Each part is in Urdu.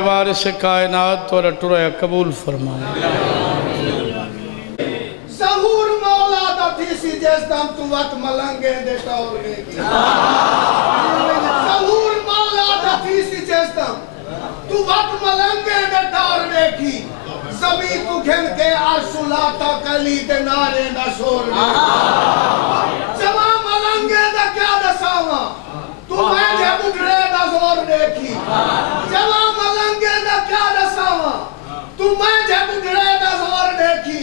وارث کائنات تو رٹرہ قبول فرمائے ظہور مولا دا تیسی جیس دام تو وقت ملنگے دے ٹور گے کی ظہور مولا دا تیسی جیس دام تو وقت ملنگے دے ٹور گے کی زمین تو گھن کے عرشولاتا کلی دے نارے دا شور گے جمع ملنگے دا کیا دا ساوا تو میں جے بگڑے دا زور دیکھی جمع ملنگے دا کیا دا ساوا تو میں جے بگڑے دا زور دیکھی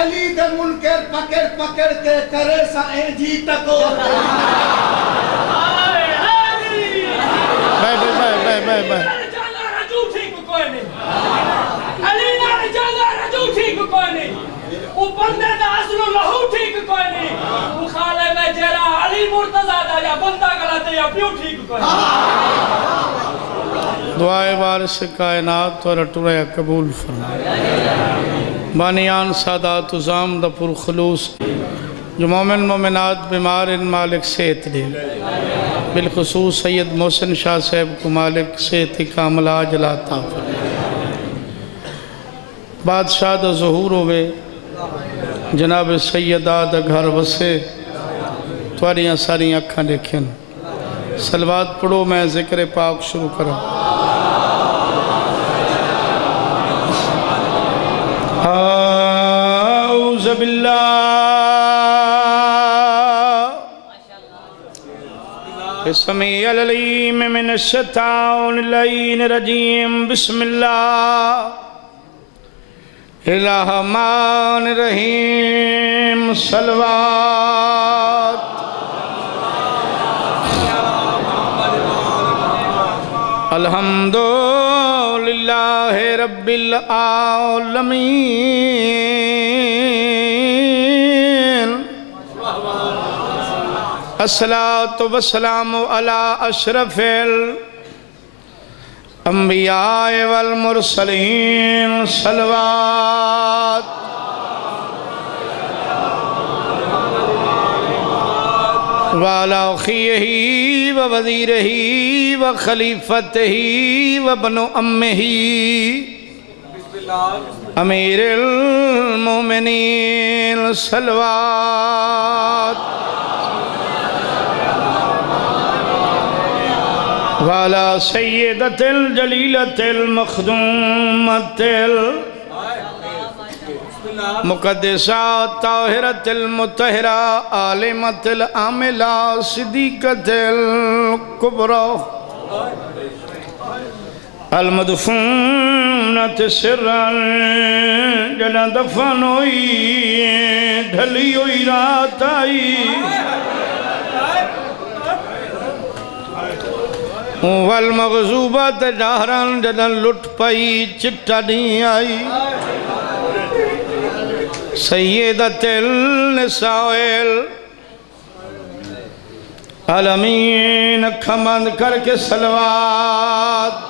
علی دے منکر پکڑ کے کرے سا اینجی تکو بھائی علی نہ جانا رجو ٹھیک کوئی نہیں وہ بندے دا اصل لہو ٹھیک کوئی نہیں وہ خالے میں جرا علی مرتضی دا یا بندہ غلط یا پیو ٹھیک کوئی نہیں دعائے وارث کائنات تو رٹرہ قبول فرمائے بانیان سادات ازام دا پر خلوص جو مومن مومنات بیمار ان مالک صحت دے بالخصوص سید محسن شاہ صاحب کو مالک صحت کامل عاجل عطا فرمائے بادشاہ دا ظہور ہوئے جناب سیدہ دا گھر وسے تواریاں ساری اکھاں دیکھیں صلوات پڑھو میں ذکر پاک شروع کروں اعوذ باللہ السمیع العلیم من الشیطان اللعین الرجیم بسم اللہ الرحمن الرحیم صلوات الحمدللہ رب العالمین الصلاة والسلام علی اشرف الانبیاء والمرسلین صلوات وعلی اخیہ ووزیرہ وخلیفتہ وابن امہ امیر المومنین صلوات وعلی سیدت الجلیلت المخدومت مقدسات طاہرت المطہرہ عالمت العاملہ صدیقت الکبرى المدفونت سرن جنہ دفن ہوئی ڈھلی ہوئی رات آئی والمغزوبت جہرن جنہ لٹ پئی چٹا نہیں آئی سیدت النساء العالمین کھمند کر کے صلوات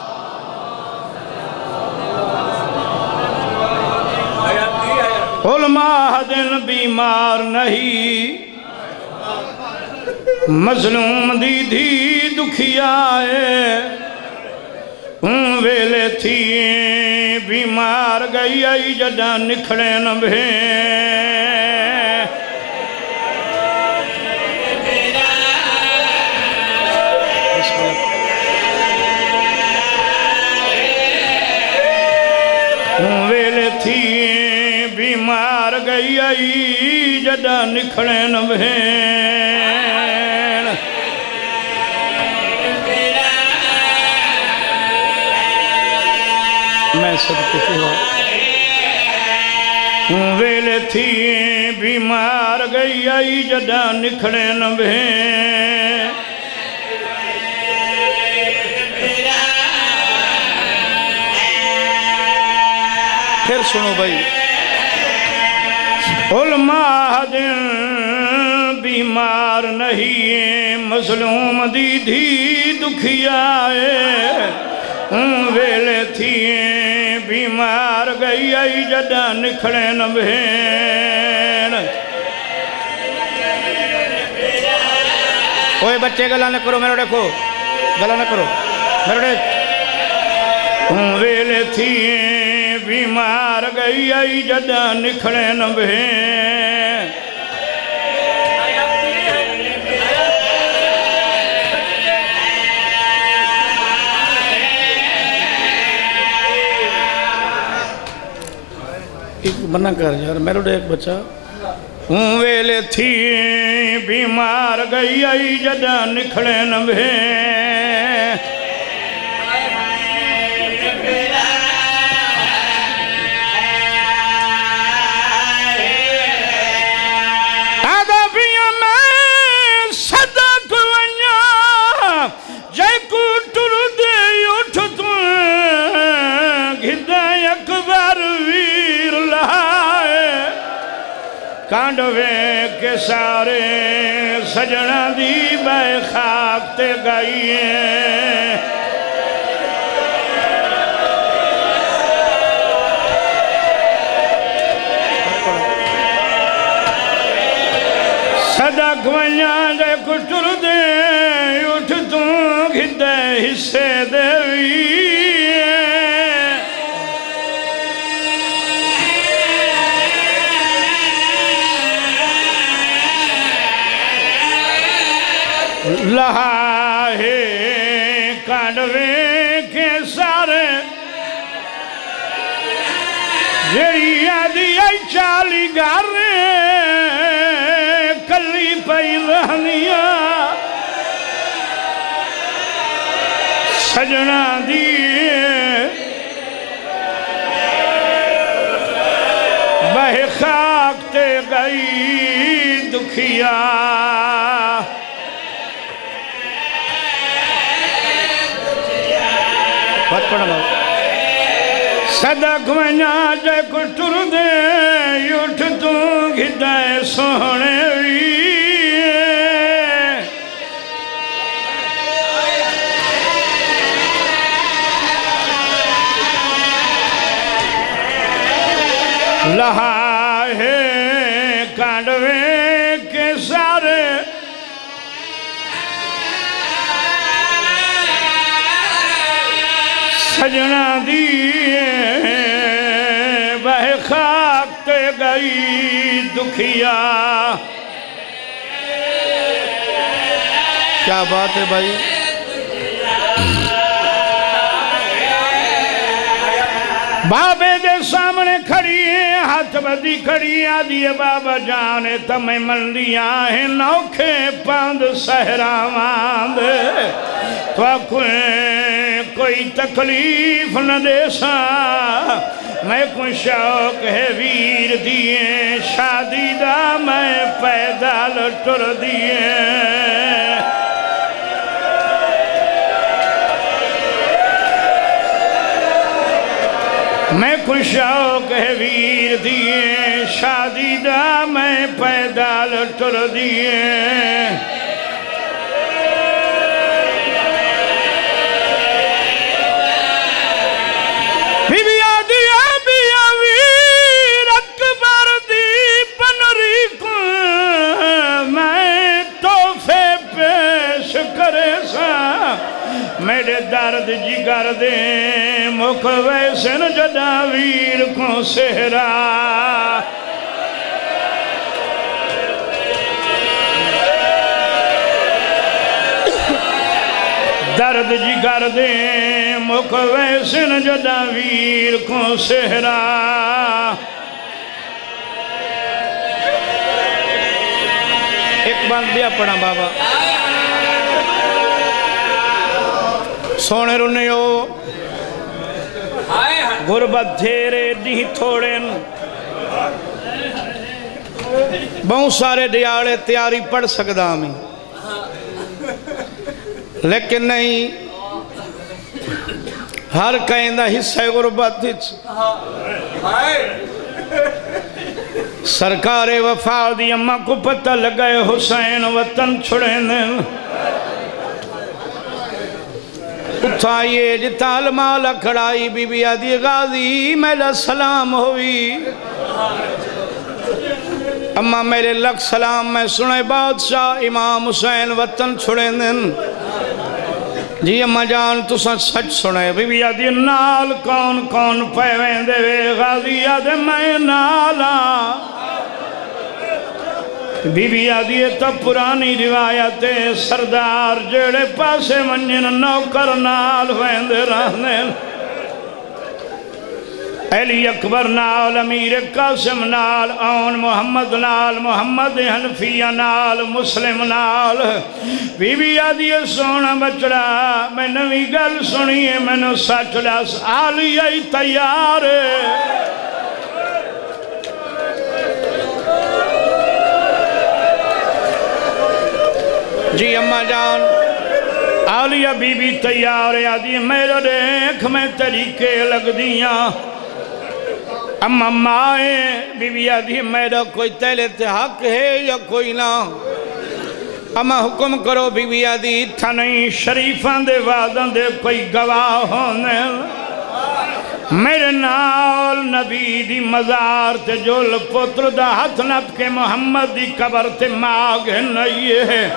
علماء دن بیمار نہیں مظلوم دی دھی دکھیا ہے ویلے تھی بیمار گئی آئی جدہ نکھڑے نہ ویلے تھی بیمار گئی آئی جدہ نکھڑے نہ میں صدقے ہوا ویلے تھی بیمار گئی آئی جدہ نکھڑے نہ پھر سنو بھائی علماء دن بیمار نہیں مظلوم دی دھی دکھیا ہے ویلے تھی بیمار گئی آئی جدہ نکھڑے نہ اوے بچے گلا نہ کرو میرے دیکھو گلا نہ کرو میرے ویلے تھی بیمار گئی آئی جدا نکھڑے نبھے ایک بنا کر یار میلوڈی ایک بچہ ویلے تھی بیمار گئی آئی جدا نکھڑے نبھے کانڈوے کے سارے سجنہ دی بے خاک تے گئیے صدق ونیاں دے کٹر دے اٹھ تو گھدے حصے دے لہائے کانڈوے کے سارے جیڑی آدھی آئی چالی گارے کلی پئی رہنیا سجنہ دیئے بہ خاک تے گئی دکھیا صدق ونیاں جے کٹر دے اٹھ تو گھدے سونے لہائے کانڈوے کے سارے سجنہ دیئے بہ خاک تے گئی دکھیا کیا بات ہے بھائی بابے دے سامنے کھڑی ہے ہاتھ بدی کھڑی آدھی بابا جانے تمہیں مندیاں ہیں نوکھے پاند سہراواند تو کوئی تکلیف نہ دے سا میں کوئی شوق ہے ویر دیئے شادی دا میں پیدال ٹر دیئے میں کوئی شوق ہے ویر دیئے شادی دا میں پیدال ٹر دیئے میرے درد جگر دے مکھ ویسن جدا ویر کو سہرا درد جگر دے مکھ ویسن جدا ویر کو سہرا ایک بات بھی پڑھا بابا سونے رنیو غربت دھیرے دی تھوڑے بہت سارے دیاڑے تیاری پڑھ سکدا میں لیکن نہیں ہر کہیں دا حصہ غربت دیچ سرکار وفا دی اماں کو پتہ لگائے حسین وطن چھڑے نے اٹھائیے جتال مالا کھڑائی بی بی آدھی غازی میرا سلام ہوئی اماں میرے لکھ سلام میں سنے بادشاہ امام حسین وطن چھڑے دن جی اماں جان تو سچ سنے بی بی آدھی نال کون کون پیویں دے غازی آدھے میں نالا بی بی آدھی تا پرانی روایت سردار جڑے پاسے منجن نوکر نال ویندے رہنے علی اکبر نال امیر قاسم نال آن محمد نال محمد حنفیہ نال مسلم نال بی بی آدھی سونا بچڑا میں نوی گل سنیے میں نو سچ دس آلیہ تیار جی اماں جان آلیہ بی بی تیار آدھی میرا دیکھ میں طریقے لگ دیاں اما مائیں بی بی آدھی میرا کوئی تیلت حق ہے یا کوئی نہ اما حکم کرو بی بی آدھی تھا نہیں شریفان دے وعدن دے کوئی گواہ ہونے میرے نال نبی دی مزار تے جول پتر دا ہاتھ نت کے محمد دی قبر تے ماغ نہیں ہے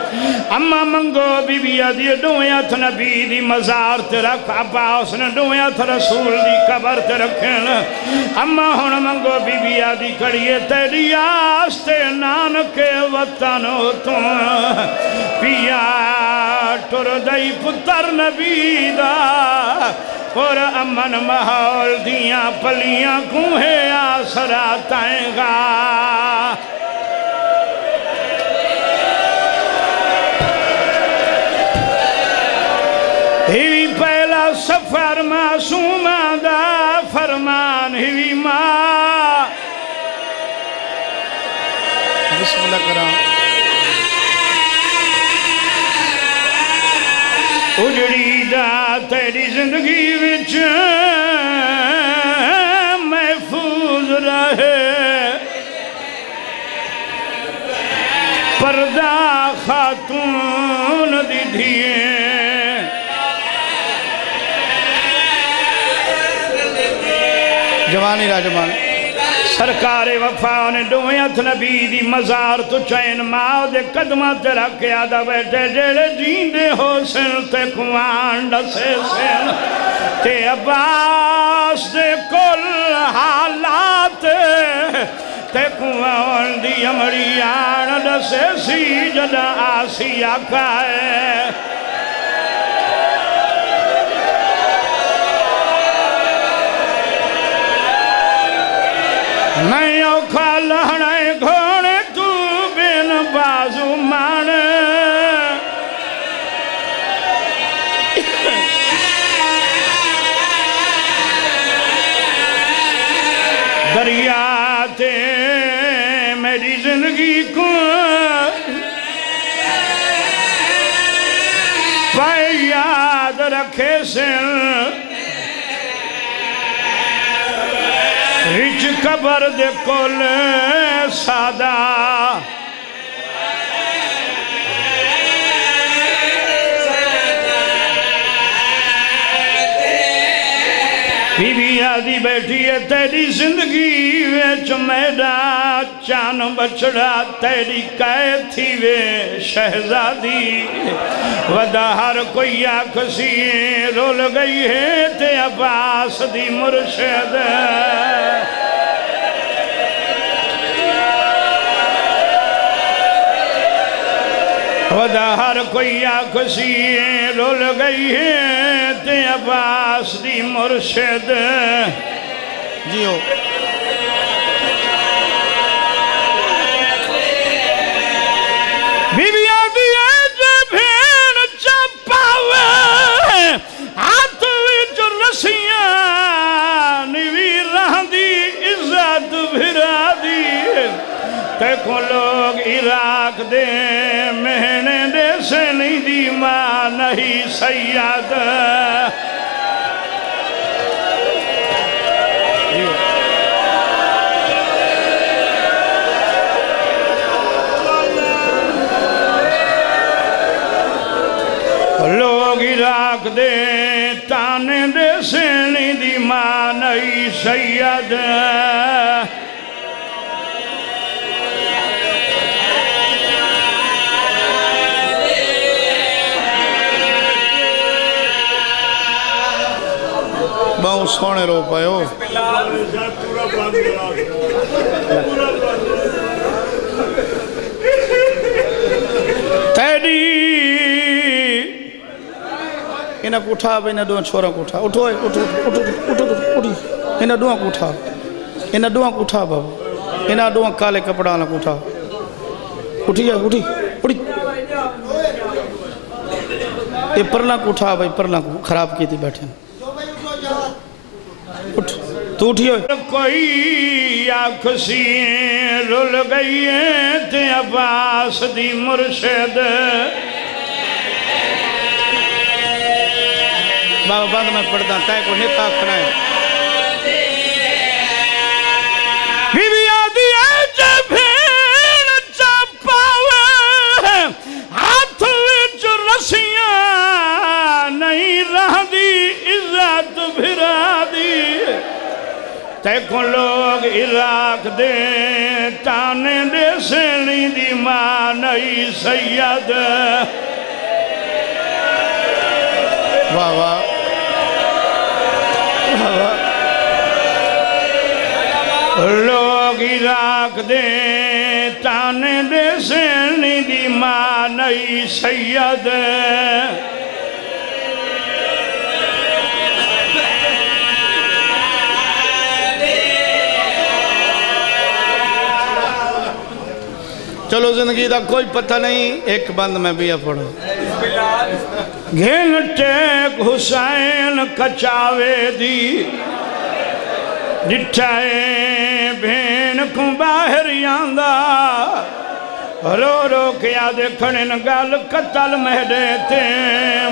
اما منگو بی بی آدھی دوئے ہاتھ نبی دی مزار تے رکھ عباس نے دوئے ہاتھ رسول دی قبر تے رکھیں اما ہون منگو بی بی آدھی کڑیے تیری آستے نانکے وطنو تو پیا ٹر دائی پتر نبی دا اور امن محول دیاں پلیاں کوہے آسراتائیں گا ہی پہلا سفر معصومہ دا فرمان ہی ماں بسم اللہ کرام اجڑی دا تیری زندگی وچ محفوظ رہے پردہ خاتون دی دھیے جوانی راجمان سرکار وفا نے دوئے ہتھ نبی دی مزار تو چین ماں دے قدمہ تے رکھے آدھا بیٹھے جیڑے جیندے ہو سن تے کوان ڈسے سن تے عباس دے کل حالات تے کوان دی امڑی آن ڈسے سی جدہ آسیہ کھائے میں اوکھا لہنے گھوڑے تو بین بازو مانے دریاتے میری زندگی کو پائے یاد رکھے سن رچ قبر دے کول سادہ بی بی آدھی بیٹھی ہے تیری زندگی ویچ میڈا چان بچڑا تیری قید تھی وے شہزادی ودا ہر کوئی آکسی رول گئی ہے تے عباس دی مرشد ودا ہر کوئی آکسی رول گئی ہے تے عباس دی مرشد جیو بی بی آدھی آجے بھین چپاوے ہاتھ وچ رسیاں نیوی رہ دی عزت بھرا دی تے کو لوگ عراق دے مہنے دے سے نہیں دی ماں نہیں سید لوگ عراق دے تانے دے سے نہیں دی ماں نہیں سید سونے رو پائے ہو تیری انہاں کو اٹھا بھئی انہاں دوہاں چھوڑا کو اٹھا اٹھو انہاں دوہاں کو اٹھا انہاں دوہاں کو اٹھا بابا انہاں دوہاں کالے کپڑا کو اٹھا اٹھی جائے اٹھی یہ پرلا کو اٹھا بھئی پرلا کو خراب کی تھی بیٹھے اٹھ تو اٹھی ہوئے کوئی آکھسی رول گئی ہے تے عباس دی مرشد بابا بعد میں پڑھتا تے کو نیتا کھڑا ہے بی بی آدھی ہے جے بھین چاپاوے ہاتھ وچ رسیاں نہیں رہ دی عزت بھرا دی تے کو لوگ عراق دے تانے دے سینی دی ماں نئی سید واہ واہ لوگ عراق دے تانے دے سینی دی ماں نئی سید چلو زندگی دا کوئی پتہ نہیں ایک بند میں بھی پڑھو گھنٹے حسین کچاوے دی ڈٹھائے بھین کو باہر یاندہ رو رو کیا دیکھنے نگال قتل مہدے تے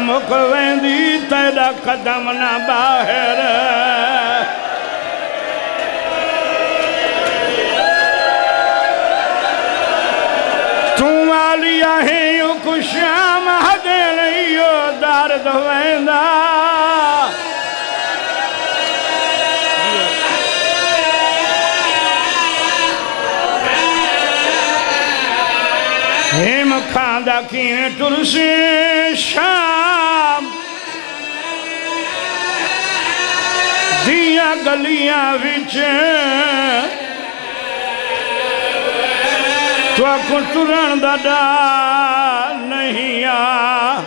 مکویں دی تیرا قدم نہ باہر تم آلیا ہے یوں کشام حدے لئیو دارد ہوئندہ ہم کھاندہ کینے ترسی شام دیا گلیاں وچ تو کو ترن دا ڈا نہیں آ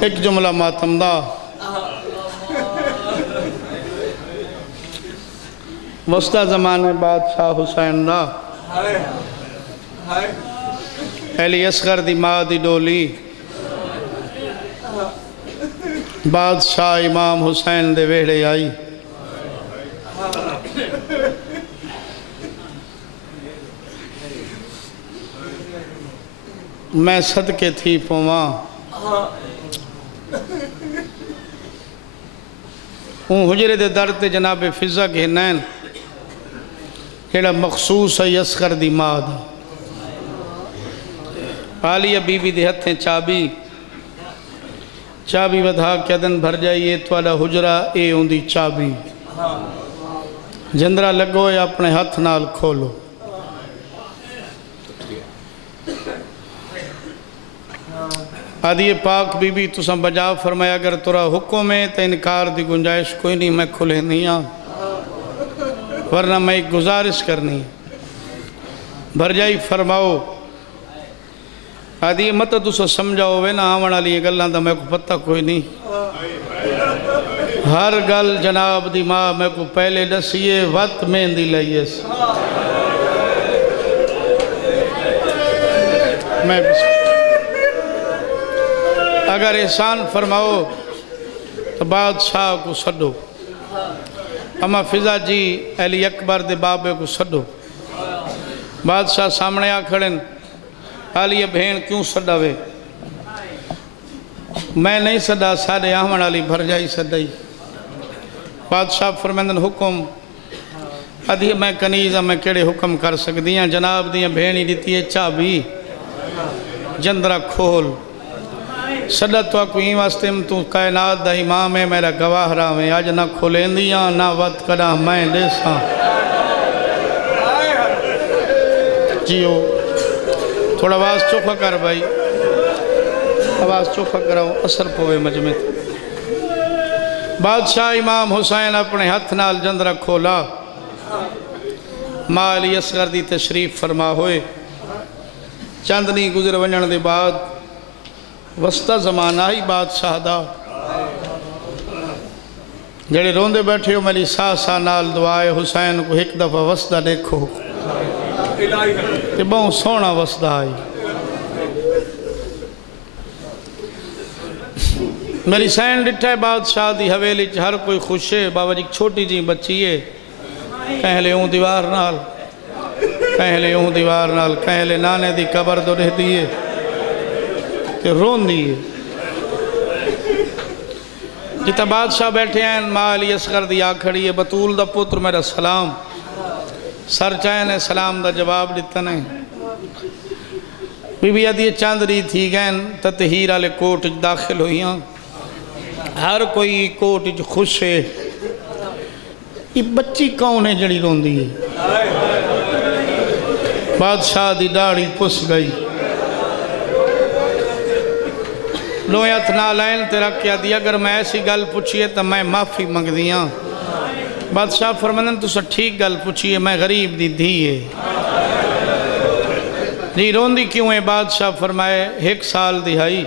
ایک جملہ ماتم دا وسطہ زمانے بادشاہ حسین دا علی اصغر دی ماں دی ڈولی بادشاہ امام حسین دے ویڑے آئی میں صدقے تھی پوواں اون حجرے دے در تے جناب فضا گھنین کیڑا مخصوص ہے اصغر دی ماں دا عالیہ بی بی دے ہتھیں چابی ودھا کے دن بھر جائیے توالا حجرہ اے ان دی چابی جندرہ لگو یا اپنے ہتھ نال کھولو آدھی پاک بی بی تساں بجا فرمایا اگر ترا حکم ہے تو انکار دی گنجائش کوئی نہیں میں کھلے نہیں آن ورنہ میں ایک گزارش کرنی بھرجائی فرماؤ آدھی مت تسا سمجھاؤ وے نا آمن علی گلان دا میں کو پتہ کوئی نہیں ہر گل جناب دی ماں میں کو پہلے دسیے وقت میں دی لئیے میں اگر احسان فرماؤ تو بادشاہ کو سڈو اما فضا جی علی اکبر دے بابے کو سڈو بادشاہ سامنے آ کھڑن علی بھین کیوں سڈاوے میں نہیں سڈا سارے آمن علی بھر جائی سڈائی بادشاہ فرمندن حکم ادھی میں کنیزہ میں کیڑے حکم کر سکدیاں جناب دیاں بھینی دیتی ہے چابی جندرہ کھول سڈا تو کوئی واسطے تو کائنات دا امام ہے میرا گواہ رہا میں آج نہ کھولیں دیاں نہ وقت کرا میں دیساں جیو تھوڑا آواز چوکھا کر بھائی آواز چوکھا کراؤ اثر پوے مجمع بادشاہ امام حسین اپنے ہاتھ نال جندرہ کھولا ماں علی اصغر دی تشریف فرما ہوئے چاندنی گزر ونجن دے بعد وسطہ زمانہ ہی بادشاہ دا جڑے روندے بیٹھے ہو میری سا نال دعائے حسین کو ایک دفعہ وسطہ دیکھو کہ بہت سونا وسطہ آئی میری سین ڈٹھا ہے بادشاہ دی حویلی ہر کوئی خوش ہے بابا جی چھوٹی جی بچی ہے کہیں لے ہوں دیوار نال کہیں لے ہوں دیوار نال کہیں لے نانے دی قبر دو رہ دیئے کہ رون دیئے جتا بادشاہ بیٹھے ہیں ماں علی اصغر دی آکھڑی ہے بطول دا پتر میرا سلام سر چاہیں نے سلام دا جواب دیتا نہیں بی بی عدیہ چاندری تھی گئیں تطہیر آلے کوٹ داخل ہوئیاں ہر کوئی کوٹ خوش ہے یہ بچی کون ہے جڑی رون دی ہے بادشاہ دی داڑھی پس گئی لویت نالین تیرا کیا دیا اگر میں ایسی گل پوچھئے تو میں معافی مانگ دیاں بادشاہ فرمانن تو سا ٹھیک گل پوچھئے میں غریب دی ہے جی روندی کیوں ہے بادشاہ فرمائے ایک سال دہائی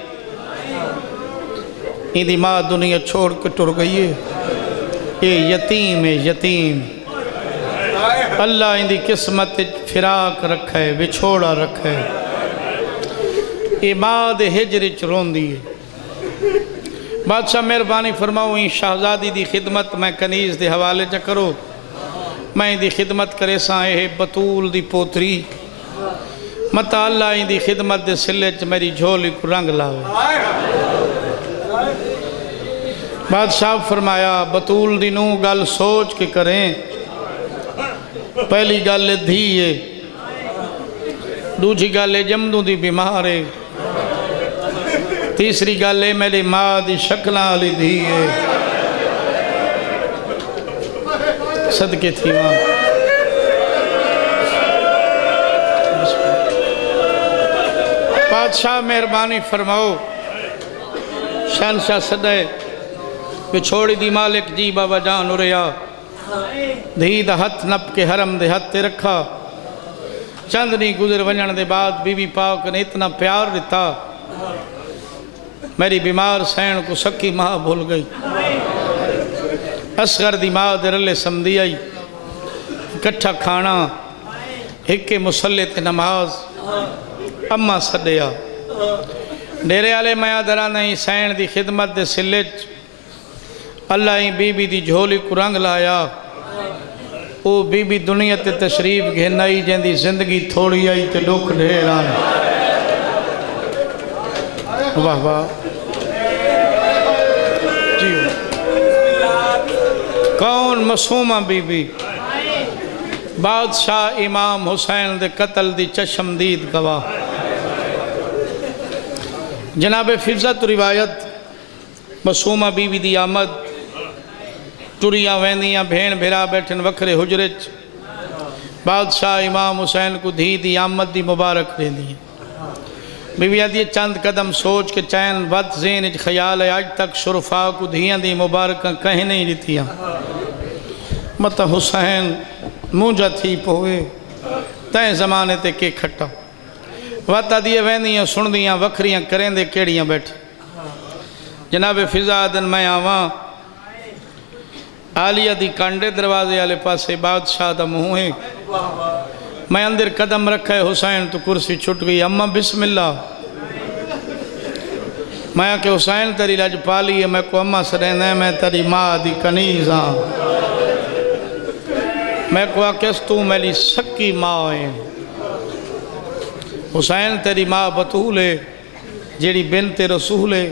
دی ماں دنیا چھوڑ کے ٹر گئی ہے یہ یتیم ہے یتیم اللہ دی قسمت فراق رکھا ہے بچھوڑا رکھا ہے یہ ماں دے ہجرچ روندی ہے بادشاہ مہربانی فرماؤ ان شہزادی دی خدمت میں کنیز دے حوالے چا کرو میں دی خدمت کرے ساں اے بطول دی پوتری متا اللہ دی خدمت دے سلے چ میری جھولی کو رنگ لاوے بادشاہ فرمایا بطول دی نو گل سوچ کے کریں پہلی گل دھیئے دوجی گل جمدوں دی بیمارے تیسری گل میری ماں دی شکلہ لی دھیئے صدقے تھی ماں بادشاہ مہربانی فرماؤ شہنشاہ صدے بچھوڑی دی مالک جی بابا جان ریا دھی دا ہتھ نپ کے حرم دے ہتھ تے رکھا چندنی گزر ونجن دے بعد بی بی پاک نے اتنا پیار دیتا میری بیمار سین کو سکی ماں بھول گئی اصغر دی ماں دے رلے سمدھی آئی کٹھا کھانا ہکے مسلح تے نماز اممہ صدیا ڈیرے آلے میاں درہ نہیں سین دی خدمت دے سلچ اللہ ہی بی بی دی جھولی کو رنگ لایا او بی بی دنیا تے تشریف گھنائی جن دی زندگی تھوڑی آئی تے لوک ڈھیر آنے واہ واہ جیو کون معصومہ بی بی بادشاہ امام حسین دے قتل دی چشمدید گواہ جناب فضت روایت معصومہ بی بی دی آمد ٹریاں ویندیاں بھین بھیرا بیٹھن وکھرے حجرچ بادشاہ امام حسین کو دھی دی آمد دی مبارک دے دی بی بی آدھی چند قدم سوچ کے چین ود زین خیال ہے آج تک شرفاء کو دھیاں دی مبارکاں کہیں نہیں دیتیاں مطا حسین مونجا تھی پوئے تین زمانے تے کے کھٹا واتا دیئے ویندیاں سندیاں وکھریاں کریں دے کیڑیاں بیٹھے جناب فضا دن میں آواں آلیہ دی کانڈے دروازے آلے پاسے بادشاہ دا مہوئے میں اندر قدم رکھا ہے حسین تو کرسی چھٹ گئی اممہ بسم اللہ میں کہ حسین تری لج پالی ہے میں کو اممہ سرین ہے میں تری ماں دی کنیز ہاں میں کو آکس تو میری سکی ماں ہے حسین تری ماں بطول ہے جیڑی بنت رسول ہے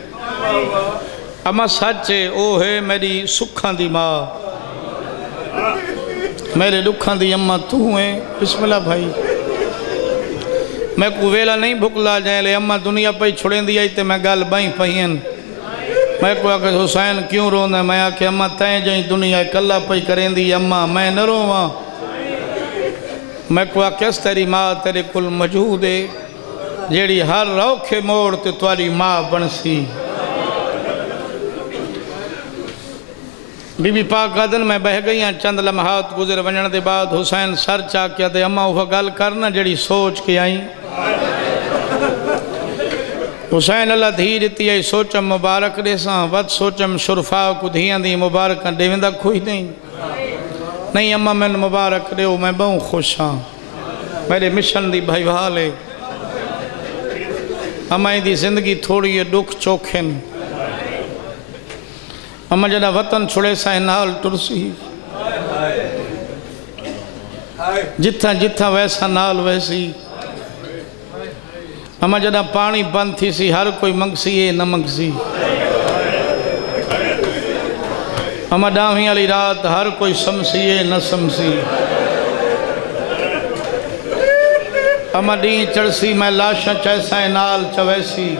اما سچے او ہے میری سکھان دی ماں میرے دکھان دی اممہ تو ہیں بسم اللہ بھائی میں کو ویلا نہیں بھکلا جائے لے اماں دنیا پہ چھڑیں دی آئی تے میں گال بائیں پہین میں کو آکے حسین کیوں رونا میں آکے اماں تائیں جائیں دنیا کلہ پہ کریں دی اماں میں نہ رواں میں کو آکے اس تیری ماں تیرے کل موجود ہے جیڑی ہر روکھے موڑ تے تواری ماں بنسی بی بی پاک قدن میں بہ گئی ہیں چند لمحات گزر ونجن دے بعد حسین سر چاکیا دے اماں وہ گل کرنا جڑی سوچ کے آئیں حسین اللہ دھیرتی آئی سوچم مبارک ریساں ود سوچم شرفا کو دھیاں دی مبارکاں دیوندہ کھوئی نہیں اماں میں مبارک ریو میں بہوں خوش ہاں میرے مشن دی بھائی بھالے اماں دی زندگی تھوڑی دکھ چوکھن اماں جڑا وطن چھڑے سائیں نال ترسی جتھا جتھا ویسا نال ویسی اماں جڑا پانی بند تھی سی ہر کوئی منگسی ہے نہ منگسی اماں ڈاویں علی رات ہر کوئی سمسی ہے نہ سمسی اماں ڈیں چڑسی میں لاشاں چیسائیں نال چویسی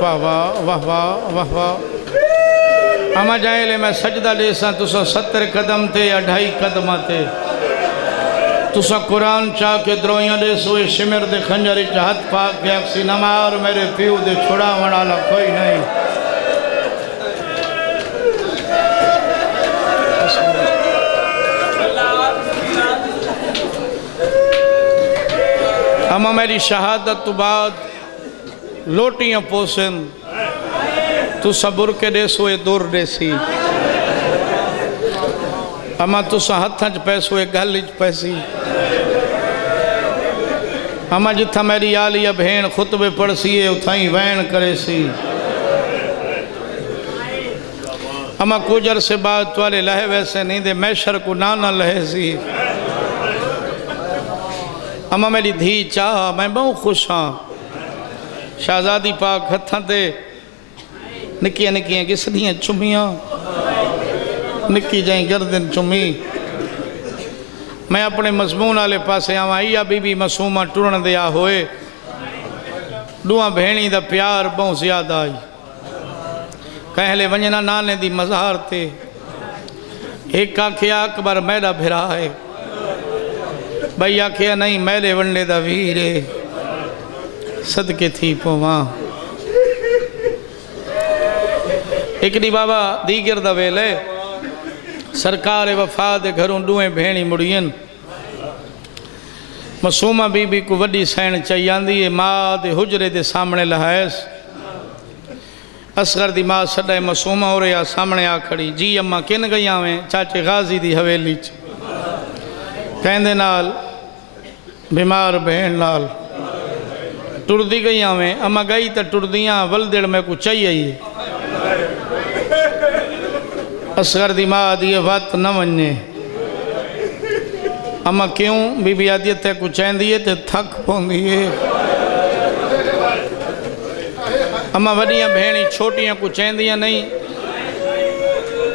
واہ واہ واہ واہ واہ واہ اماں جائیں لے میں سجدہ لیساں تسا 70 قدم تے 2.5 قدمہ تے تسا قرآن چاہ کے دروئیاں دے سوئے شمر دے خنجری چاہت پاک کے اکسی نمار میرے پیو دے چھڑا وڑالا کوئی نہیں اماں میری شہادت تو بعد لوٹیاں پوسن تو صبر کے دے سوئے دور دے سی اماں تو سا ہتھنچ پیسوئے گھلچ پیسی اماں جتھا میری آلیہ بھین خطبے پڑھ سیئے اتھائیں وین کرے سی اماں کوجر سے بعد توالے لہے ویسے نہیں دے میشر کو نانا لہے سی اماں میری دھی چاہا میں بہوں خوش ہاں شہزادی پاک ہتھاں تے نکیاں نکیاں کس دیاں چمیاں نکی جائیں گردن چمی میں اپنے مضمون آلے پاسے آواں یا بی بی مسومہ ٹرن دیا ہوئے دوہاں بھینی دا پیار بہت زیادہ آئی کہلے ونجنا نانے دی مزار تے ایک آکھیا اکبر میرا بھرا ہے بھائی آکھیا نہیں میرے ونڈے دا ویرے صدقے تھی پوواں ایک دی بابا دیگر دا ویلے سرکار وفا دے گھروں دوئیں بھینی مڑین مسومہ بی بی کو وڈی سین چاہیان دی ماں دے حجرے دے سامنے لہائیس اصغر دی ماں سڑے مسومہ ہو رہا سامنے آ کھڑی جی اماں کن گئیاں میں چاچے غازی دی حویلی چ کہندے نال بیمار بہن نال ٹردی گئیاں میں اماں گئی تا ٹردیاں ولدڑ میں کو چاہیے ہی اصغر دی ماں دیئے وقت نہ ونجے اماں کیوں بی بی آدیت ہے کو چین دیئے تے تھک پون دیئے اماں وڈیاں بھینی چھوٹیاں کو چین دیئے نہیں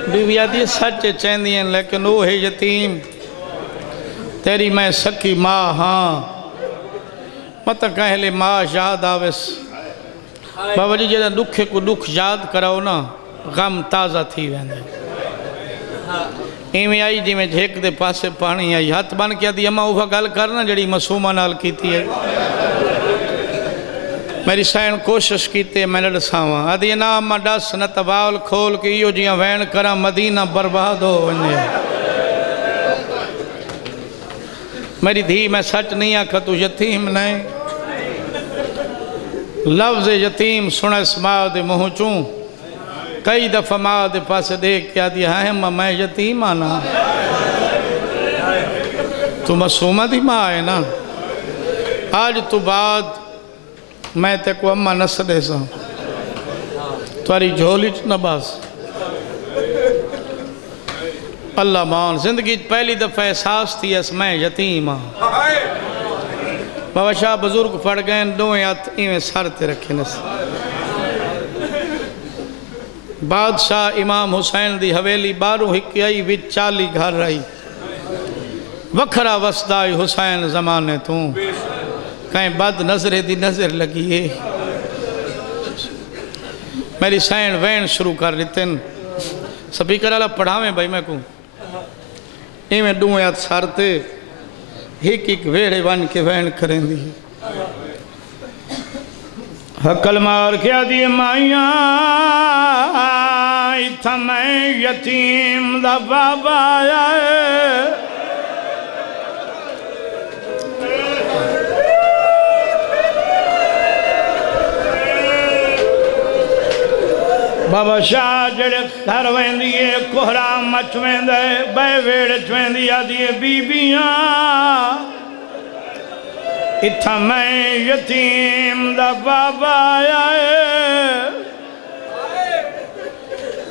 بی بی آدیت سچ چین دیئے لیکن وہ ہے یتیم تیری میں سکی ماں ہاں مت کہلے ماں یاد آویس بابا جی جیدہ دکھے کو دکھ یاد کراؤ نا غم تازہ تھی ویندے ایمی آئی جی میں جھیک دے پاسے پانی آئی ہاتھ بان کیا دی اماں اوہا گل کرنا جڑی مسومہ نال کیتی ہے میری سائن کوشش کیتے میں لڑساواں آدھی نا اماں ڈس نہ تباول کھول کے ایو جیاں وین کرا مدینہ برباد ہو ونجے میری دھی میں سچ نہیں آکھا تو یتیم نہیں لفظ یتیم سنس ماں دے مہو چون کئی دفعہ ماں دے پاسے دیکھ کیا دیا ہے میں یتیم آنا تو مسومہ دی ماں ہے نا آج تو بعد میں تے کو اممہ نسل ایسا تواری جھولی چنا باس اللہ مان زندگی پہلی دفعہ احساس تھی اس میں یتیم ہاں بابا شاہ بزرگ پڑ گئے دوئیں ہاتھ ایویں سر تے رکھے نسل بادشاہ امام حسین دی حویلی بارو ہکی آئی وچ 40 گھر رہی وکھرا وسدائی حسین زمانے تو کہیں بد نظرے دی نظر لگیے میری سین وین شروع کر لیتن سپیکر اللہ پڑھاویں بھائی میں کو ایمیں ڈویات سارتے ایک ایک ویڑے ون کے وین کریں دی حقل مار کیا دیئے مائیاں تھا میں یتیم دا بابا آیا ہے بابا شاہ جڑے گھر ویندیے کوہرام مچ ویندے بے ویڑ چویندی آدیے بیبیاں اتھا میں یتیم دا بابا آیا ہے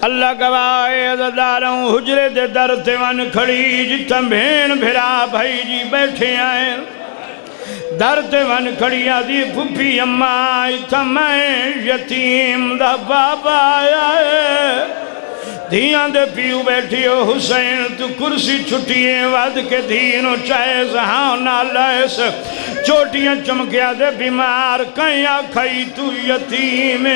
اللہ گواہے عزداروں حجرے دے در تے ون کھڑی جتھا بھین بھرا بھائی جی بیٹھے آئے در تے ون کھڑی آدھی پھپی اماں اتھا میں یتیم دا بابا آیا ہے دھیاں دے پیو بیٹھی ہو حسین تو کرسی چھٹیے ود کے دھینو چاہے زہاں نہ لائس چوٹیاں چمکیا دے بیمار کہیں آکھائی تو یتیم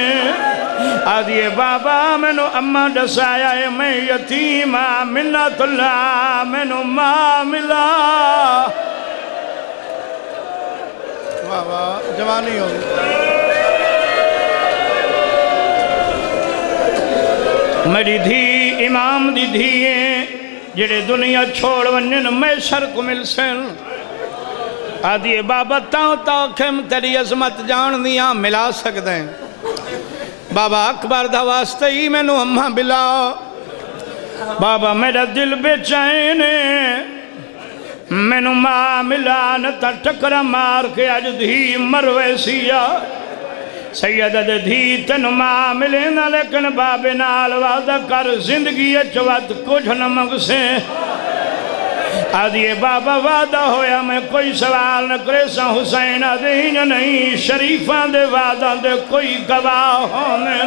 آدھیے بابا میں نو اماں ڈسایا ہے میں یتیم منت اللہ میں نو ماں ملا جوانی ہو میری دھی امام دی دھییں جڑے دنیا چھوڑ ونجن میں سر کو مل سن آدھیے بابا تاؤں تاؤں کھم تیری عظمت جان دیاں ملا سکتے ہیں بابا اکبر دا واسطہ ہی میں نو اماں بلا بابا میرا دل بے چین میں نو ماں ملا نتا ٹکرہ مار کے آج دھی مروے سیا سیدہ دے دھی تنو ماں ملے نہ لیکن باب نال وعدہ کر زندگی اچوات کچھ نمک سے آدھیے بابا وعدہ ہویا میں کوئی سوال نہ کرے سا حسین آدھین نہیں شریفان دے وعدہ دے کوئی گواہ ہونے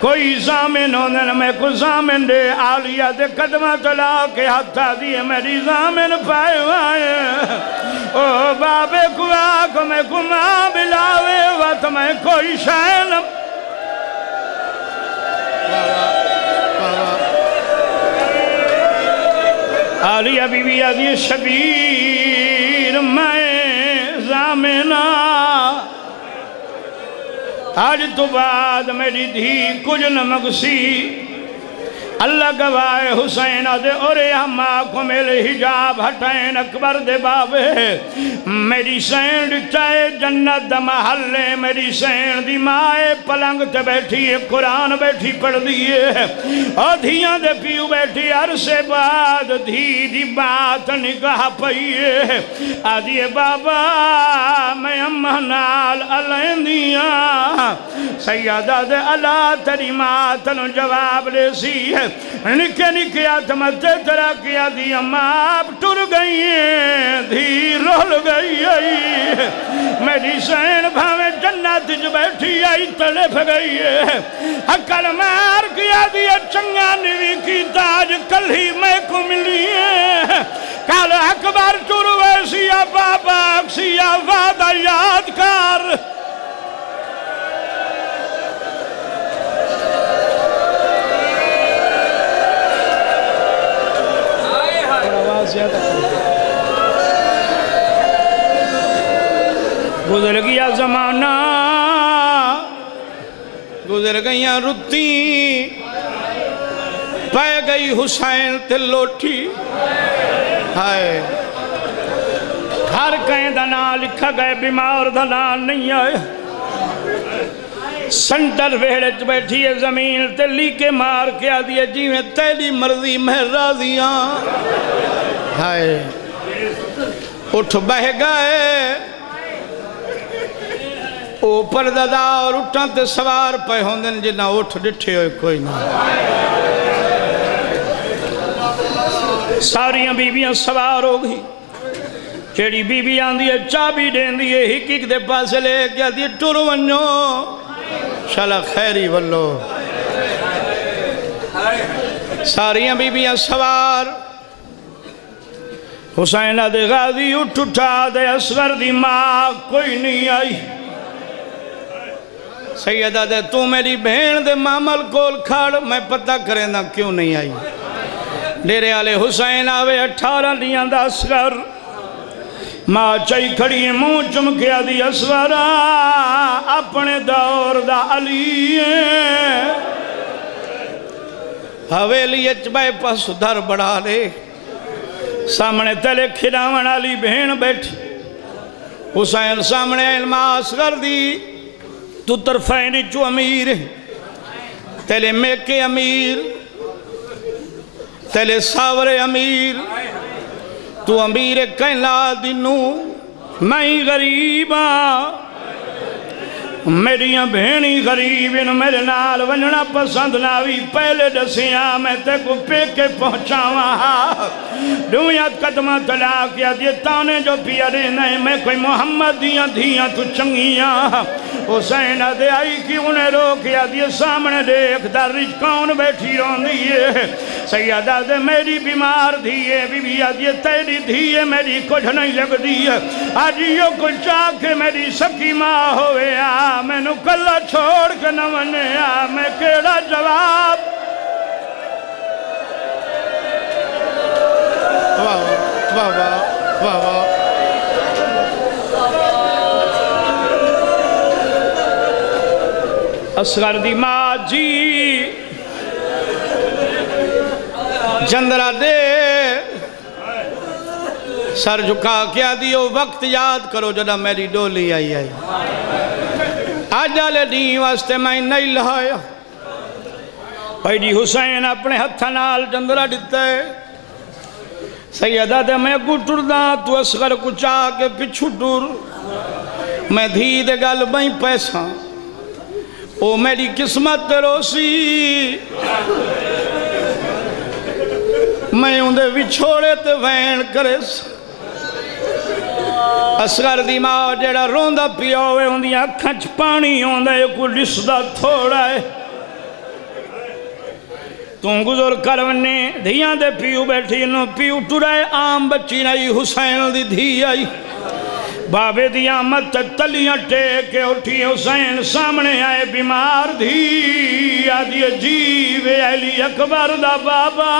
کوئی زامن ہونے میں کو زامن دے آلیہ دے قدمہ تلا کے ہتھا دیئے میری زامن پائے آئے او بابے کو آکھ میں کو ماں بلاوے وقت میں کوئی شائن آلیہ بی بی آدھی شبیر میں زامنہ آج تو بعد میری دھی کچھ نمک سی اللہ گواہ حسین دے اور ہم آنکھوں میرے حجاب ہٹائیں اکبر دے بابے میری سین ڈٹائے جنت دا محلے میری سین دی مائے پلنگ تے بیٹھی قرآن بیٹھی پڑھ دیئے اور دھیاں دے پیو بیٹھی عرصے بعد دھی دی بات نگاہ پئیے آدھیے بابا میں امہ نال علین دیاں سیدہ دے اللہ تری ماتنو جواب لے سی ہے نکے نکے آتمتے ترا کیا دی اماں ٹر گئی ہیں دھی رول گئی ہے میری سین بھاویں جنت جو بیٹھی آئی تڑپ گئی ہے اکل مار کیا دیا چنگا نوی کی تاج کل ہی میں کو ملی ہے کل اکبر ٹر ویسیا بابا اکسیا وعدہ یاد کر گزر گیا زمانہ گزر گئیاں رتی پائے گئی حسین تے لوٹھی ہائے ہر کہیں دنا لکھا گئے بیمار دنا نہیں آئے سنٹر ویڑت بیٹھی ہے زمین تے لی کے مار کیا دیا جی میں تیری مرضی میں راضیاں ہائے اٹھ بہ گئے اوپر دادا اور اٹھاں تے سوار پہ ہوندن جنہ اٹھ ڈٹھے ہوئے کوئی نہ ساریاں بیبیاں سوار ہو گئی چیڑی بیبی آن دیئے چابی دین دیئے ہک ہک دے پاس لے کیا دیئے ٹر ونجو شالا خیری واللو ساریاں بیبیاں سوار حسین دے غازی اٹھ اٹھا دے اصغر دی ماں کوئی نہیں آئی سیدہ دے تو میری بہن دے مامل کول کھاڑ میں پتہ کریں نا کیوں نہیں آئی ڈیرے آلے حسین آوے 18 دیاں دا اصغر ماں چائی کھڑی ہے منہ چمکیا دی اصغر اپنے دور دا علی حویلی اچبائے پاس در بڑھا لے سامنے تلے کھڑاون علی بہن بیٹھ حسین سامنے علمہ اصغر دی تو طرفین چو امیر تلے میکے امیر تلے ساور امیر تو امیر کہلا دنو میں غریبا میریاں بہنی غریب ان میرے نال وننا پسند ناوی پہلے دسیاں میں تے کو پے کے پہنچاواں دنیات قدمہ تلا کیا دیے تانے جو پیارے نہیں میں کوئی محمد دیاں تو چنگیاں حسین دے آئی کی انہیں روکیا دیے سامنے دیکھ در رج کون بیٹھی رون دیئے سیدہ دے میری بیمار دیئے بی بی آدھیے تیری دیئے میری کچھ نہیں لگ دیئے آجیو کچھ چاکے میری سکی ماں ہوئے میں نو کلہ چھوڑ کے نونے میں کیڑا جواب واہ واہ واہ واہ واہ اصغر دی ماں جی جندرہ دے سر جھکا کیا دیو وقت یاد کرو جدہ میری ڈولی آئی آج آلے دین واسطے میں نہیں لہایا بھائی جی حسین اپنے ہتھا نال جندرہ دیتے سیدہ دے میں گٹر دا تو اصغر کچا کے پچھو ٹور میں دھی دے گل بھائی پیسہ او میری قسمت روسی میں اندے وچھوڑے تے وین کرے اصغر دی ماں جیڑا روندہ پیا ہوئے اندی اکھنچ پانی ہوندہ کو لسدہ تھوڑا ہے تم گزر کرنے دھیاں دے پیو بیٹھی نو پیو ٹرائے عام بچی نہیں حسین دی دھی آئی بابے دی آمد تلیاں ٹیکے اٹھی حسین سامنے آئے بیمار دھی آدھی جیوے علی اکبر دا بابا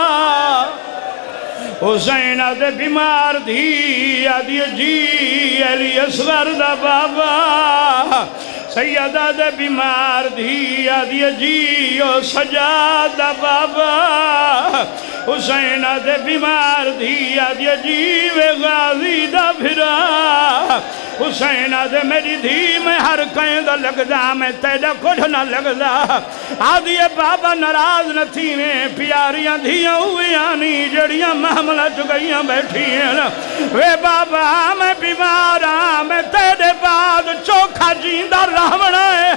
حسین آدھے بیمار دھی آدھی جی علی اصغر دا بابا سیدہ دے بیمار دھی آدھی جی سجاد دا بابا حسین دے بیمار دھی آدھی جی غازی دا بھرا حسین دے میری دھی میں ہر کہیں دا لگ دا میں تیدہ کچھ نہ لگ دا آدھی بابا ناراض نہ تھی میں پیاریاں دھیاں ہوئی آنی جڑیاں محملہ چگئیاں بیٹھی ہیں وے بابا میں بیمار ہاں میں تیدے بعد چوکھا جیندہ رہونا ہے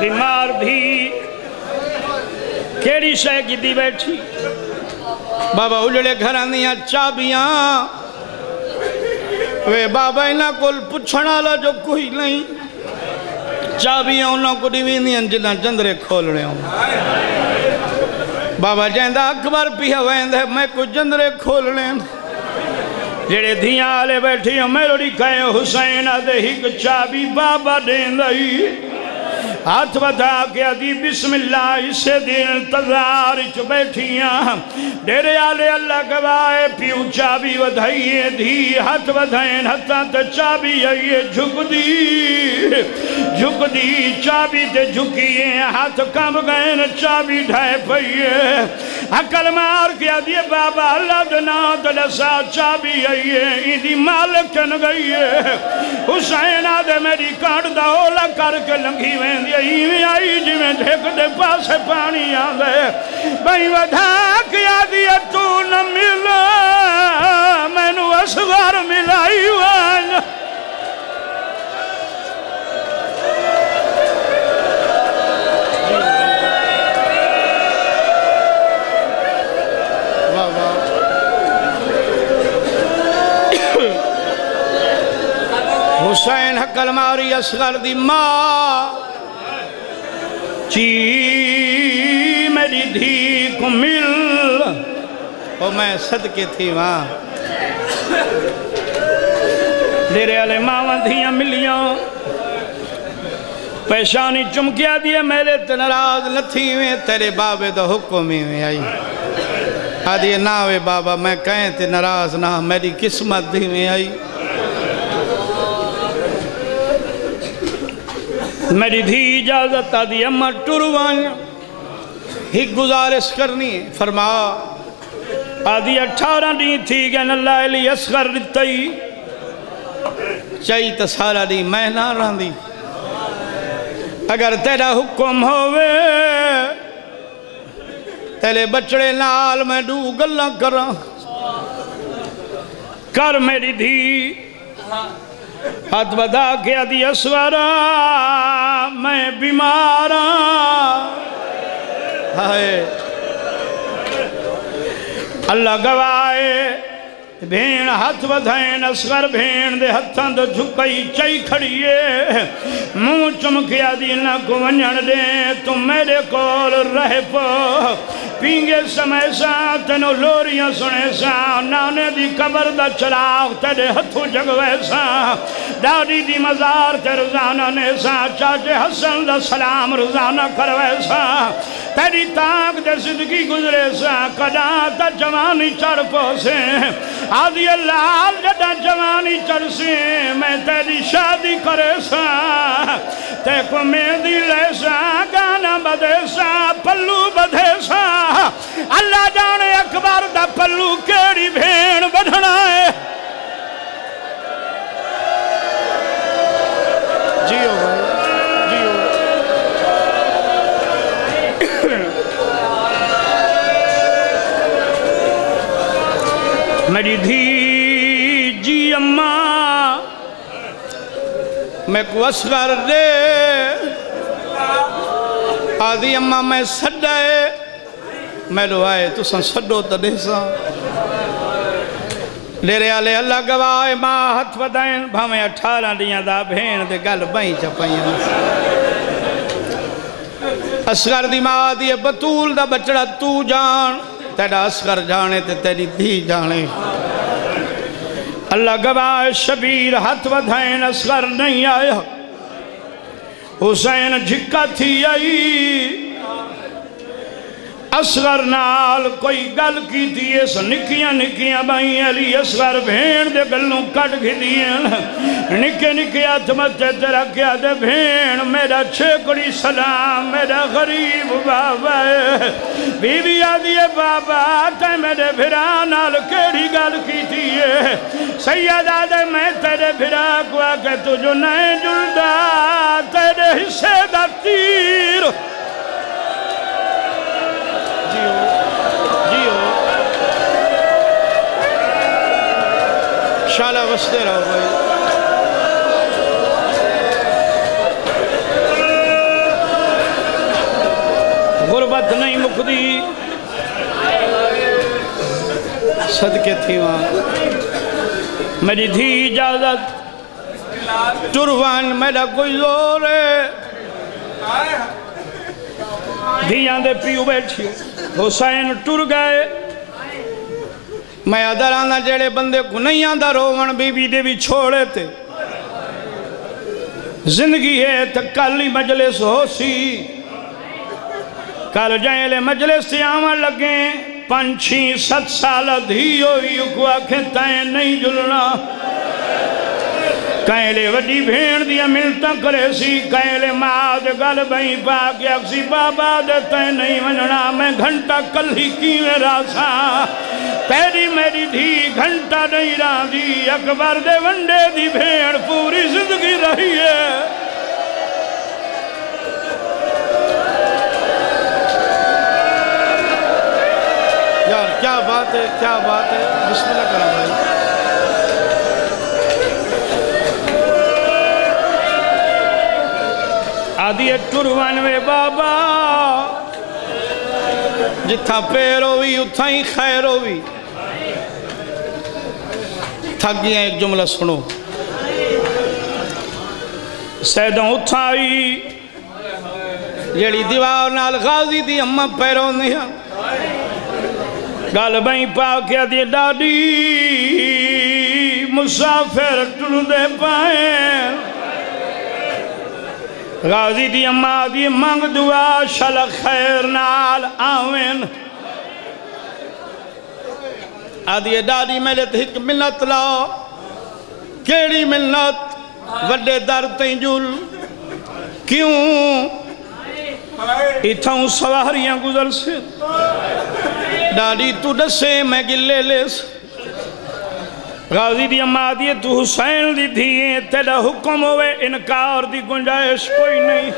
بیمار بھی کیڑی شے کی دی بیٹھی بابا اجڑے گھرانیاں چابیاں وے بابا انہاں کل پچھنا لا جو کوئی نہیں چابیاں انہاں کو دیوینیاں جنہاں جندرے کھولنے ہوں بابا جہندہ اکبر پیا ویندہ میں کو جندرے کھولنے جڑے دھیاں آلے بیٹھی ہوں میں لوڑی کہے حسین آدھے ہی چابی بابا دیندہ ہی ہاتھ بتا کے دی بسم اللہ اسے دن انتظار چو بیٹھیاں ڈیرے آلے اللہ گواہ پیو چابی ودھائیے دھی ہاتھ بدھائیں ہتھاں تے چابی آئیے جھک دی چابی تے جھکیے ہاتھ کم گئے چابی ڈھائے پئیے عقل مار کیا دیے بابا اللہ دنا دلسا چابی آئیے ایدی مالک چن گئیے حسین آدھے میری کاٹ دا اولا کر کے لنگھی ویندی ایویں آئی جی میں ڈھیک دے پاسے پانی آدھے بھئی ودھا کیا دیا تو نہ ملا میں نو اصغر ملائی وانا حسین حقل ماری اصغر دی ماں چی میری دھی کو مل او میں صدقے تھی وہاں ڈیرے والے ماں دھیاں ملیاں پیشانی چمکیا دیے میرے تے ناراض نہ تھی میں تیرے بابے دا حکمی میں آئی آدھیے ناوے بابا میں کہیں تے ناراض نہ میری قسمت دی میں آئی میری دھی اجازت آدھی اماں ٹروان ہی گزارش کرنی ہے فرما آدھی 18 نہیں تھی کہ اللہ علی اصغر رتائی چاہی تسارا دی میں نہ راندی اگر تیرا حکم ہوئے تیرے بچڑے نال میں ڈو گلہ کرا کر میری دھی ہاتھ بدا کے آدھی اصغرا میں بیمارا ہائے اللہ گوائے بھین ہاتھ بدھائیں اصغر بھین دے ہتھاں دے جھکائی چائی کھڑیے منہ چمکیا دینا کو ونجن دے تم میرے کول رہ پو پینگے سمے سا تینو لوریاں سنے سا نانے دی قبر دا چراغ تیرے ہتھو جگوے سا ڈاڑی دی مزار تے رضانہ نے سا چاچے حسن دا سلام رضانہ کروے سا تیری تاک دے صدقی گزرے سا کدا تا جوانی چڑھ پوسے آدھی اللہ جدا جوانی چڑھ سے میں تیری شادی کرے سا تے کو مہندی لے سا گانا بدے سا پلو بدھے سا اللہ جانے اکبر دا پلو کیڑی بھین بدھنا ہے جیو جیو میری دھی جی اماں میں کو اصغر دے آدھی اماں میں سڈائے میں رو آئے تو سن سڈو تا دے سا ڈیرے آلے اللہ گواہ ماں ہتھ ودائیں بھامیں 18 دیاں دا بھین دے گل بائیں چپائیں اصغر دی ماں دیئے بطول دا بچڑا تو جان تیرا اصغر جانے تے تیری دھی جانے اللہ گواہ شبیر ہاتھ ودھائیں اصغر نہیں آیا حسین جھکا تھی آئی اصغر نال کوئی گل کی دیئے سو نکیاں نکیاں بائیں علی اصغر بھین دے گلوں کٹ گھی دیئے نکے نکے آتمت تیرا کیا دے بھین میرا چھکڑی سلام میرا غریب بابا بی بی آدھیے بابا تے میرے بھرا نال کیڑی گل کی دیئے سیدہ دے میں تیرے بھرا کو آکے تجھو نئے جلدہ تیرے حصے دا تیر شالہ وستے رہو بھائی غربت نہیں مقدی صدقے تھی وہاں میری دھی اجازت ٹروان میرا کوئی زور ہے دھیاں دے پیو بیٹھی حسین ٹر گئے میں ادھر آنا جڑے بندے کو نہیں آندہ روون بی بی دے بھی چھوڑے تھے زندگی ہے تو کل ہی مجلس ہو سی کل جائیں لے مجلس سے آمن لگیں 5-6-7 سال دھی ہوئی کو آنکھیں تائیں نہیں جلنا کہیں لے وڈی بھین دیا ملتا کرے سی کہیں لے ماں دے گل بھئی پاک یکسی بابا دے تائیں نہیں مننا میں گھنٹہ کل ہی کیویں راسا تیری میری دھی گھنٹہ نہیں رہا دی اکبر دے ونڈے دی بھین پوری زندگی رہی ہے یار کیا بات ہے کیا بات ہے بسم اللہ کرام بھائی آدھی ٹروانوے بابا جتھا پیر ہوئی اتھا ہی خیر ہوئی تھک گیا ایک جملہ سنو سیدوں اٹھائی جیڑی دیوار نال غازی دی اممہ پیروں نہیں گال بھائی پاکیا دی ڈاڈی مسافر ٹر دے پائیں غازی دی اممہ دی منگ دعا شل خیر نال آوین آدھی ڈاڈی میں لے تحق منت لاؤ کیڑی منت وڈے در تینجول کیوں اتھاؤں سواریاں گزر سے ڈاڈی تو ڈسے میں گلے لے سے غازی دی اممہ دیئے تو حسین دی دھیئے تیرا حکم ہوئے انکار دی گنجائش کوئی نہیں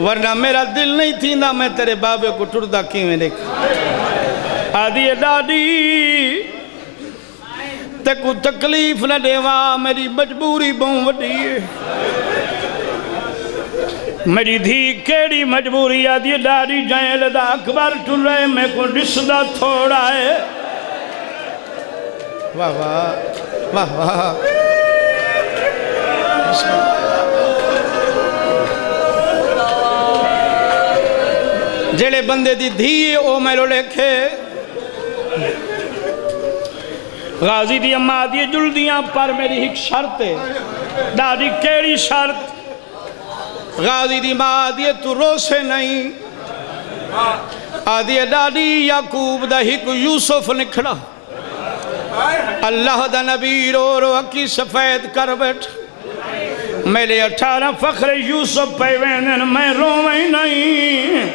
ورنہ میرا دل نہیں تھی نہ میں تیرے بابے کو ٹردہ کی میں دیکھا آدھی ڈاڈی تے کو تکلیف نہ دیوا میری مجبوری بہن وڈی ہے میری دھی کیڑی مجبوری آدھی ڈاڈی جائیں لدہ اکبر ٹر رہے میں کو رسدہ تھوڑا ہے واہ واہ واہ واہ جیڑے بندے دی دھی او میرو لکھے غازی دی اممہ دی جلدیاں پر میری ایک شرط ہے ڈاڈی کیڑی شرط غازی دی ماں دی تو روسے نہیں آدھی ڈاڈی یعقوب دا ہی کو یوسف نکھڑا اللہ دا نبی رو رو اکی سفید کر بیٹھ میرے 18 فخر یوسف پیوینن میں رویں نہیں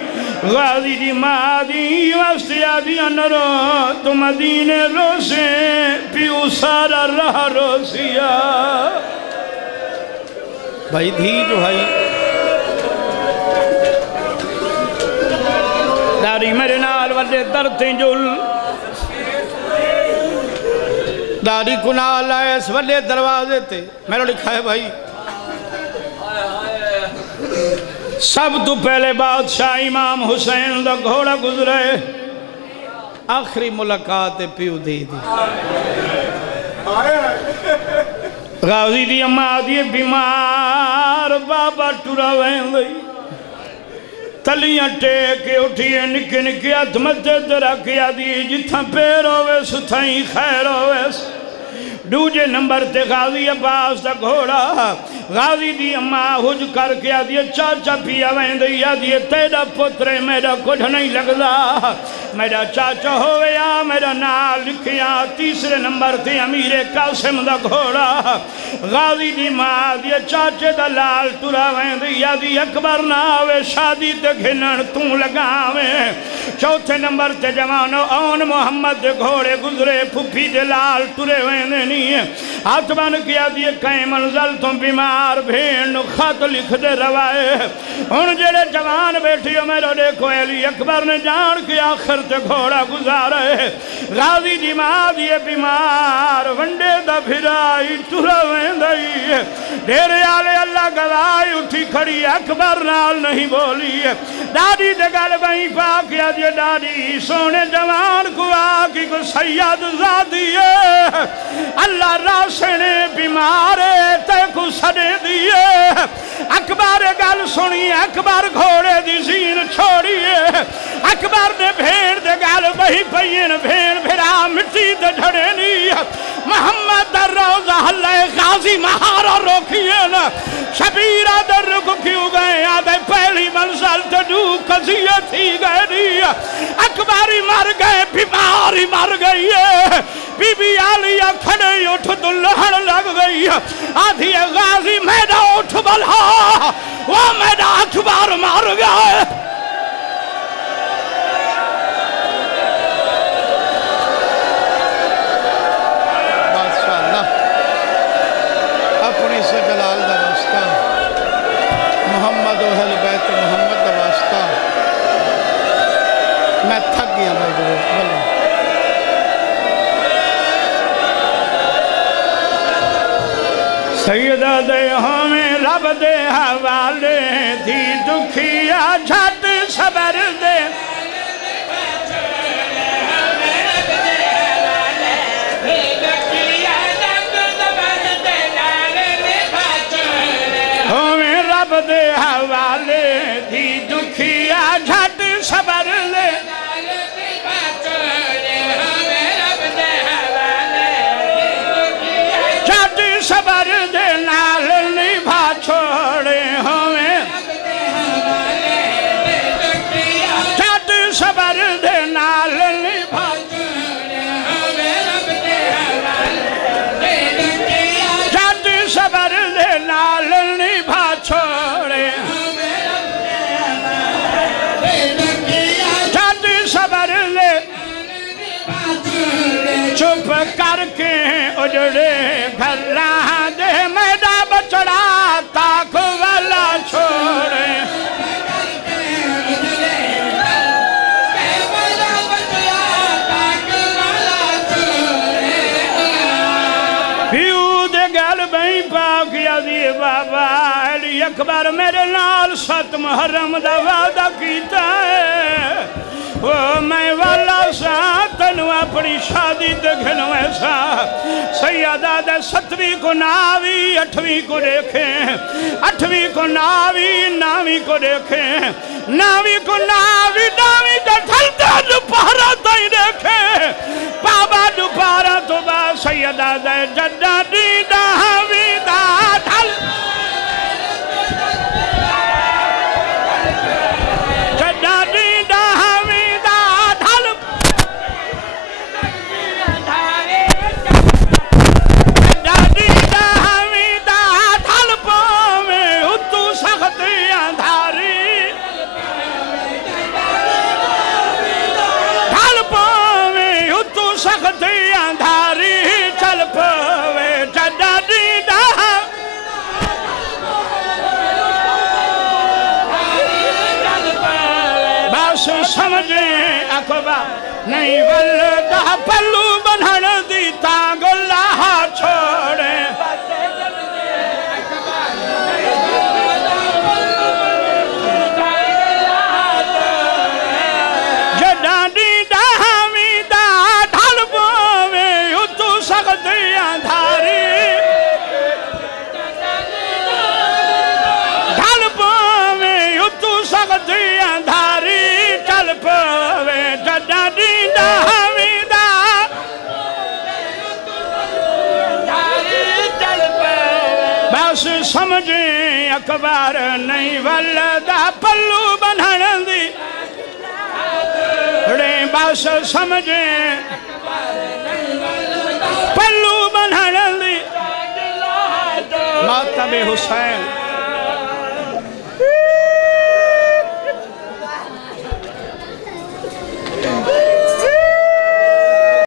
غازی دی ماں دی واسطے آدھی انرو تو مدینے روسے پیو سارا رہ روسیا بھائی دھی جو بھائی داری میرے نال وڈے درتے جل داری کنال آئے اس وڈے دروازے تھے میرے لکھا ہے بھائی سب تو پہلے بادشاہ امام حسین دا گھوڑا گزرے آخری ملاقات پیو دی دی غازی دی اممہ دی بیمار بابا ٹورا وین دی تلیاں ٹیکے اٹھیے نکے نکے اتمتے درکیا دی جتھاں پیر ہوئے ستھائیں خیر ہوئے دوجے نمبر تے غازی عباس دا گھوڑا غازی دی اممہ حج کر کے آدھی چاچا پیا وین دی آدھی تیرا پترے میرا کچھ نہیں لگدا میرا چاچا ہوئے یا میرا نال لکھیا تیسرے نمبر تے امیر قاسم دا گھوڑا غازی دی ماں آدھی چاچے دا لال ٹورا وین دی آدھی اکبر نہ آوے شادی تے گھنن توں لگاویں چوتھے نمبر تے جوانو اون محمد دے گھوڑے گزرے پھپی دے لال ٹورے وین دی ہاتھ بن کیا دیئے کہیں منزل تم بیمار بھین خط لکھ دے روائے ان جڑے جوان بیٹھی ہو میرے دیکھو علی اکبر نے جان کے آخر تے گھوڑا گزارے غازی دی ماں دیئے بیمار ونڈے دا پھرائی ٹورا ویندائی ڈیرے آلے اللہ گوائی اٹھی کھڑی اکبر نال نہیں بولی ڈاڈی دے گل بھائی پاکیا دیئے ڈاڈی سونے جوان کو آکی کو سید زادی ہے اللہ راسنے بیمارے تے کو سڑے دیئے اکبر گل سنی اکبر گھوڑے دی زین چھوڑیے اکبر نے بھیڑ دے گل بہی پئین بھیڑ بھیرا مٹی دے جھڑے نہیں محمد در روزہ اللہ غازی مہارا روکیے نا شبیرہ در رکو کیوں گئے آدھے پہلی منزل تے دو قضیہ تھی گئے نہیں اکبری مر گئے بیماری مر گئی بی بی آلیہ کھڑے اٹھ دلہن لگ گئی آدھی غازی میڈا اٹھ بلہا وہ میڈا اکبر مار گئے بادشاہ اللہ اپنی سے جلال دا واسطہ محمد و اہل بیت محمد دا واسطہ میں تھک گیا بھائی بولے سیدہ دے ہمیں رب دے حوالے تھی دکھیا جھٹ صبر دے کر کے اجڑے گھراں دے میڈا بچڑا تاک والا چھوڑے بابا علی اکبر میرے نال 7 محرم دا وعدہ کیتا ہے وہ میں والا سا تنو اپنی شادی دکھنو ایسا سیدہ دے 7ویں کو ناوی 8ویں کو دیکھیں 8ویں کو ناوی 9ویں کو دیکھیں 9ویں کو ناوی 9ویں دا ڈھلتا دوپہرہ تائیں دیکھیں بابا دوپہرہ تو با سیدہ دے جدہ دی دہوی دا ڈھل جدہ دی دہوی دا ڈھل جدہ دی دہوی دا ڈھل پاویں اتو سختی اندھاری ڈھل پاویں اتو سختی اندھاری چل پاویں جدہ دی سمجھیں اکبر نہیں ولدہ پلو بنھن دی تانگ اللہ چھوڑیں جدہ دی دہویں دا ڈھل پاویں اتو سختی اندھاری ڈھل پاویں اتو سختی اندھاری بس سمجھیں اکبر نہیں ولدہ پلو بنھن دی بس سمجھیں پلو بنھن دی ماتب حسین